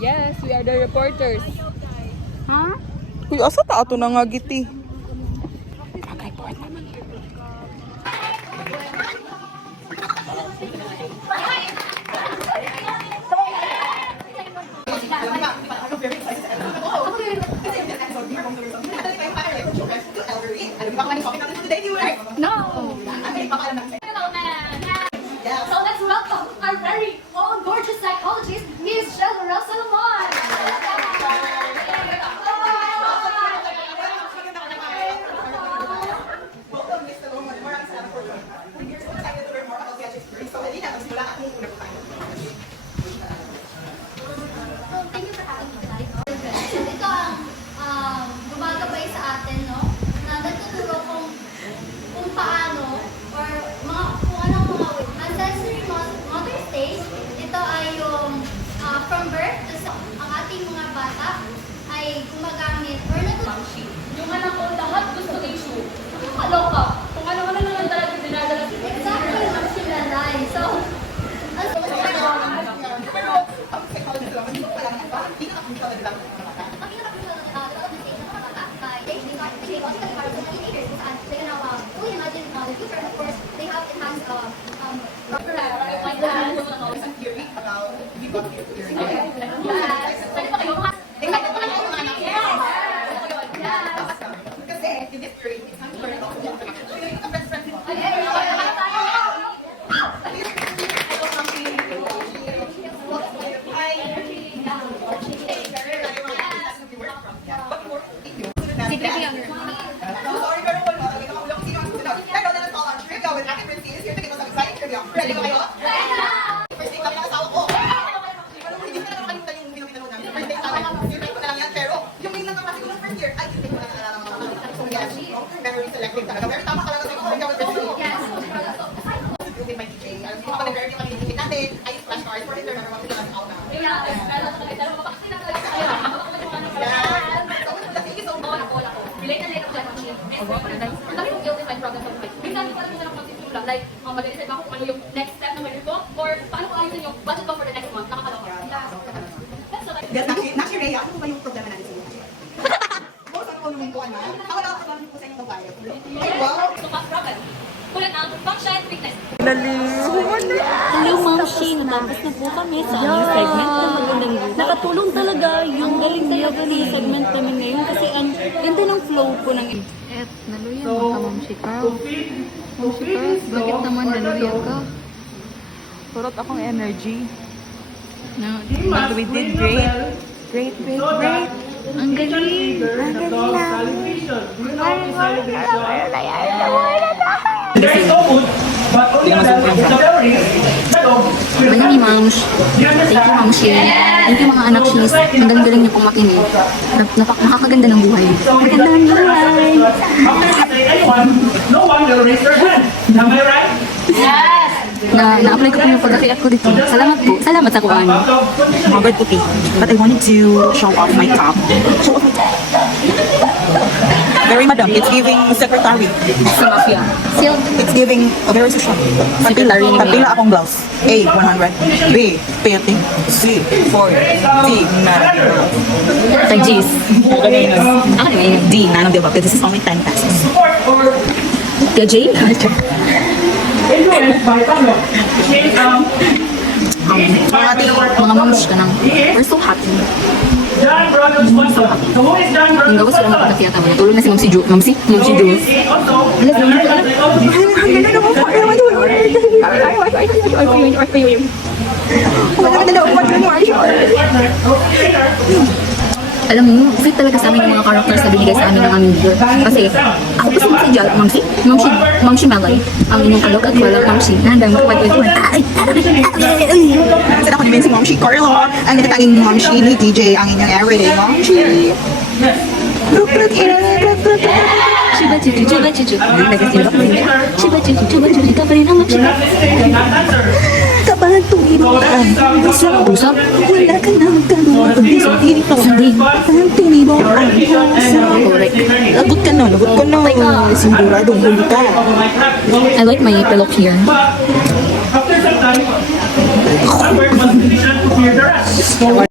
Yes, we are the reporters. Ha? Uy, asa ta ato na nga giti? Mag-report naman. No. So let's welcome our very own gorgeous psychologist, Miss Shelora Solomon. Thank you for having me. Ito ang gumagabay sa atin, no? Na nagtuturo kung paano or kung anong mga ancestry mother stage. Ito ay yung from birth to ang ating mga bata ay gumagamit or Yung anak ko, lahat gusto issue. Kaloka. Kung ano-ano na lang talaga dinadala. exactly ang sila line. So, like, mag-decide ba ako kung ano yung next step ng career ko? Or paano ko ayusin yung budget ko for the next month? Nakakaloka. That's so like... Nashi Rhea, ano ba yung problema natin sa iyo? Boss, ano naman po, ano? Ako lang ako po sa inyong babae. Ay, wow! So, problem. Kulang ang function, weakness. Hello, Ma'am Shane. Tapos na po kami sa aming segment na magandang buhay. Nakatulong talaga yung galing talaga ng segment namin ngayon kasi ang ganda ng flow po ng... Naluya mo ka, Ma'am Shika. Ma'am Shika, bakit naman naluya ka? Surot akong energy. No, But we did great. Great. ang galing. Wala ni Ma'am. Thank you, Ma'am Shane. Thank you, mga anak Shis. Ang galing niyo pong makinig. Nakakaganda ng buhay. Maganda ng buhay. No one will raise their hand. Am I right? Na-apply ko po yung pag-akyat ko dito. Salamat po. Salamat sa kuhaan. Hagard puti. But I wanted to show off my top. Very madam. It's giving secretary. Sa mafia. Silk. It's giving a very social. Secretary. Pagpila akong blouse. A, 100. B, 50. C, 40. D, 9. Tag G's. Ako naman. D, none of the above. This is only 10 pesos. Tia J? Influenced by Pablo. She's Mga moms ka nang. We're so happy. John Brothers sponsor. So who is John Yung Brothers gawa sila sponsor? magpapakiyata mo. Natulog na si Ma'am si Ju. Ma'am si Jules. Also, Alam mo, fit talaga sa amin yung mga characters na binigay sa amin ng aming leader. Kasi ako pa si Ma'am si Jal, Ma'am si Melay, ang inyong kalog at walang Ma'am si Nandang kapag-ituan. Sa ako din si Ma'am Shi Carlo. Ang natatanging Ma'am Shi ni DJ, ang inyong everyday Ma'am Shi. Chiba chuchu, chiba chuchu. Nagasilap mo niya. Chiba chuchu, chiba chuchu. Ito pa rin ang Ma'am si. Kapag tumibukan, usap, wala ka nang tanong. Sandi. Tinibok ang pusa. Correct. Lagot ka na. Siguradong huli ka. I like my pillow here. after some time, one person decision to fear the rest. So